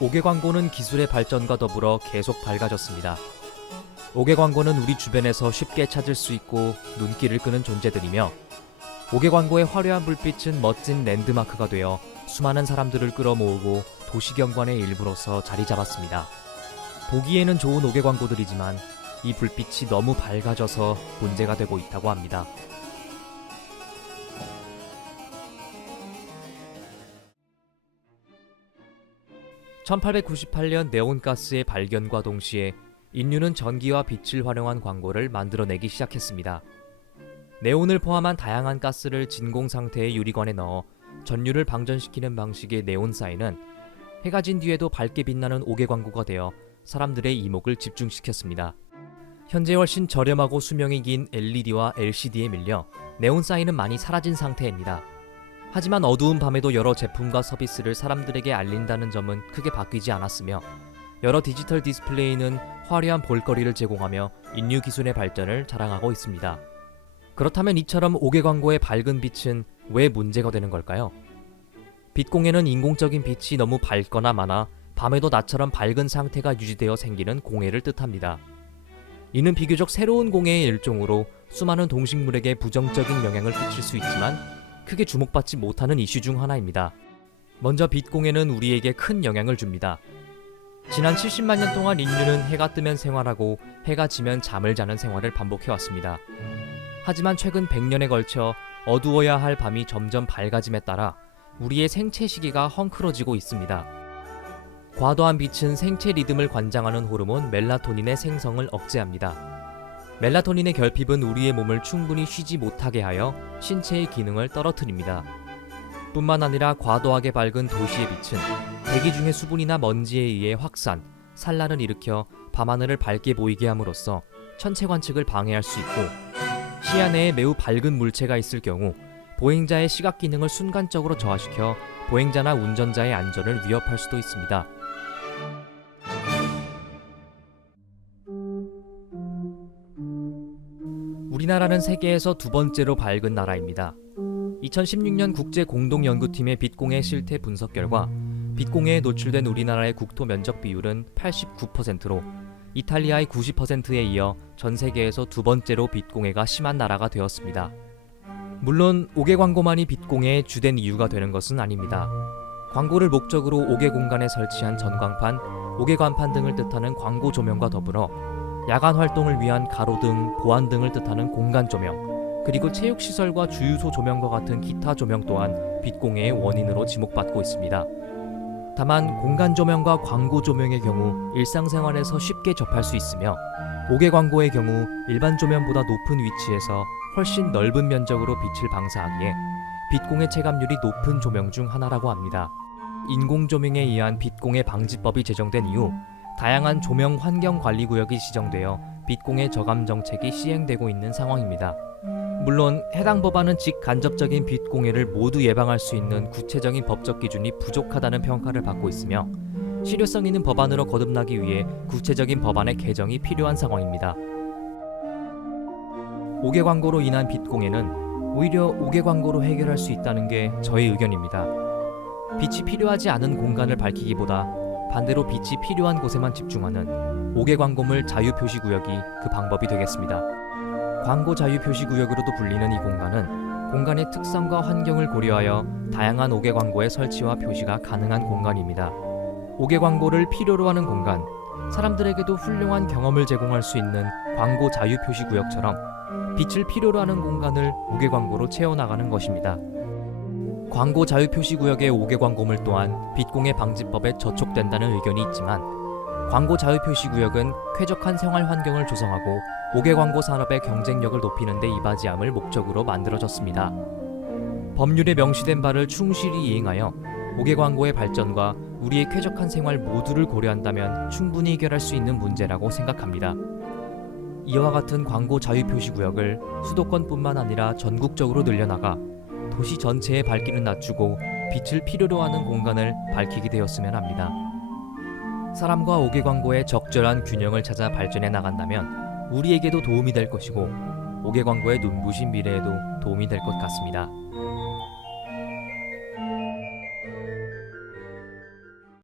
옥외 광고는 기술의 발전과 더불어 계속 밝아졌습니다. 옥외 광고는 우리 주변에서 쉽게 찾을 수 있고 눈길을 끄는 존재들이며 옥외 광고의 화려한 불빛은 멋진 랜드마크가 되어 수많은 사람들을 끌어모으고 도시경관의 일부로서 자리 잡았습니다. 보기에는 좋은 옥외 광고들이지만 이 불빛이 너무 밝아져서 문제가 되고 있다고 합니다. (1898년) 네온가스의 발견과 동시에 인류는 전기와 빛을 활용한 광고를 만들어내기 시작했습니다. 네온을 포함한 다양한 가스를 진공 상태의 유리관에 넣어 전류를 방전시키는 방식의 네온사인은 해가 진 뒤에도 밝게 빛나는 옥외 광고가 되어 사람들의 이목을 집중시켰습니다. 현재 훨씬 저렴하고 수명이 긴 LED와 LCD에 밀려 네온사인은 많이 사라진 상태입니다. 하지만 어두운 밤에도 여러 제품과 서비스를 사람들에게 알린다는 점은 크게 바뀌지 않았으며 여러 디지털 디스플레이는 화려한 볼거리를 제공하며 인류 기술의 발전을 자랑하고 있습니다. 그렇다면 이처럼 옥외 광고의 밝은 빛은 왜 문제가 되는 걸까요? 빛공해는 인공적인 빛이 너무 밝거나 많아 밤에도 낮처럼 밝은 상태가 유지되어 생기는 공해를 뜻합니다. 이는 비교적 새로운 공해의 일종으로 수많은 동식물에게 부정적인 영향을 끼칠 수 있지만 크게 주목받지 못하는 이슈 중 하나입니다. 먼저 빛공해는 우리에게 큰 영향을 줍니다. 지난 70만 년 동안 인류는 해가 뜨면 생활하고 해가 지면 잠을 자는 생활을 반복해왔습니다. 하지만 최근 100년에 걸쳐 어두워야 할 밤이 점점 밝아짐에 따라 우리의 생체 시계가 헝클어지고 있습니다. 과도한 빛은 생체 리듬을 관장하는 호르몬 멜라토닌의 생성을 억제합니다. 멜라토닌의 결핍은 우리의 몸을 충분히 쉬지 못하게 하여 신체의 기능을 떨어뜨립니다. 뿐만 아니라 과도하게 밝은 도시의 빛은 대기 중의 수분이나 먼지에 의해 확산, 산란을 일으켜 밤하늘을 밝게 보이게 함으로써 천체 관측을 방해할 수 있고 시야 내에 매우 밝은 물체가 있을 경우 보행자의 시각 기능을 순간적으로 저하시켜 보행자나 운전자의 안전을 위협할 수도 있습니다. 우리나라는 세계에서 두 번째로 밝은 나라입니다. 2016년 국제공동연구팀의 빛공해 실태 분석 결과 빛공해에 노출된 우리나라의 국토 면적 비율은 89%로 이탈리아의 90%에 이어 전 세계에서 두 번째로 빛공해가 심한 나라가 되었습니다. 물론 옥외 광고만이 빛공해의 주된 이유가 되는 것은 아닙니다. 광고를 목적으로 옥외 공간에 설치한 전광판, 옥외 간판 등을 뜻하는 광고 조명과 더불어 야간 활동을 위한 가로등, 보안등을 뜻하는 공간 조명, 그리고 체육시설과 주유소 조명과 같은 기타 조명 또한 빛공해의 원인으로 지목받고 있습니다. 다만 공간 조명과 광고 조명의 경우 일상생활에서 쉽게 접할 수 있으며 옥외 광고의 경우 일반 조명보다 높은 위치에서 훨씬 넓은 면적으로 빛을 방사하기에 빛공해 체감률이 높은 조명 중 하나라고 합니다. 인공조명에 의한 빛공해 방지법이 제정된 이후 다양한 조명 환경관리구역이 지정되어 빛공해 저감 정책이 시행되고 있는 상황입니다. 물론 해당 법안은 직간접적인 빛공해를 모두 예방할 수 있는 구체적인 법적 기준이 부족하다는 평가를 받고 있으며 실효성 있는 법안으로 거듭나기 위해 구체적인 법안의 개정이 필요한 상황입니다. 옥외 광고로 인한 빛공해는 오히려 옥외 광고로 해결할 수 있다는 게 저의 의견입니다. 빛이 필요하지 않은 공간을 밝히기보다 반대로 빛이 필요한 곳에만 집중하는 옥외 광고물 자유표시구역이 그 방법이 되겠습니다. 광고 자유표시구역으로도 불리는 이 공간은 공간의 특성과 환경을 고려하여 다양한 옥외 광고의 설치와 표시가 가능한 공간입니다. 옥외 광고를 필요로 하는 공간, 사람들에게도 훌륭한 경험을 제공할 수 있는 광고 자유표시구역처럼 빛을 필요로 하는 공간을 옥외 광고로 채워나가는 것입니다. 광고 자유표시구역의 옥외 광고물 또한 빛공해 방지법에 저촉된다는 의견이 있지만 광고 자유표시구역은 쾌적한 생활 환경을 조성하고 옥외 광고 산업의 경쟁력을 높이는 데 이바지함을 목적으로 만들어졌습니다. 법률에 명시된 바를 충실히 이행하여 옥외 광고의 발전과 우리의 쾌적한 생활 모두를 고려한다면 충분히 해결할 수 있는 문제라고 생각합니다. 이와 같은 광고 자유표시구역을 수도권뿐만 아니라 전국적으로 늘려나가 도시 전체의 밝기를 낮추고 빛을 필요로 하는 공간을 밝히게 되었으면 합니다. 사람과 옥외 광고의 적절한 균형을 찾아 발전해 나간다면 우리에게도 도움이 될 것이고 옥외 광고의 눈부신 미래에도 도움이 될 것 같습니다.